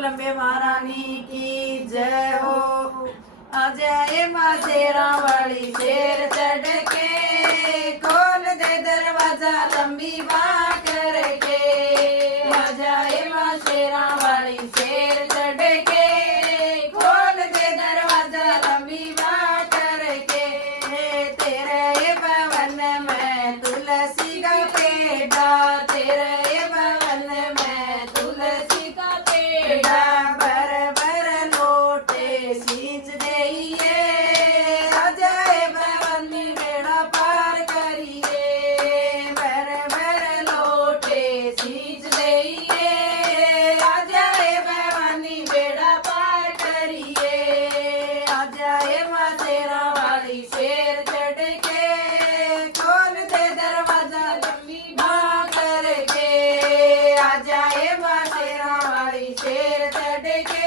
लंबे महारानी की जय हो। अजय माँ शेरा वाली शेर चढ़ के खोल दे दरवाजा लंबी बाँ करके। अजय माँ शेरा वाली शेर चढ़ के खोल दे दरवाजा लंबी बाँ करके। तेरे भवन में तुलसी का पेड़ा, तेरे भवन में तुलसी का पेड़ा भर भर लोटे सींच देइए। अजय भवन में बेड़ा पार करिए, भर भर लोटे सींच देइए। अजय भवन में बेड़ा पार करिए। अजय माँ शेरा वाली शेर चढ़ के खोल दे दरवाजा लंबी बाँ करके। अजय माँ शेरा वाली शेर चढ़ के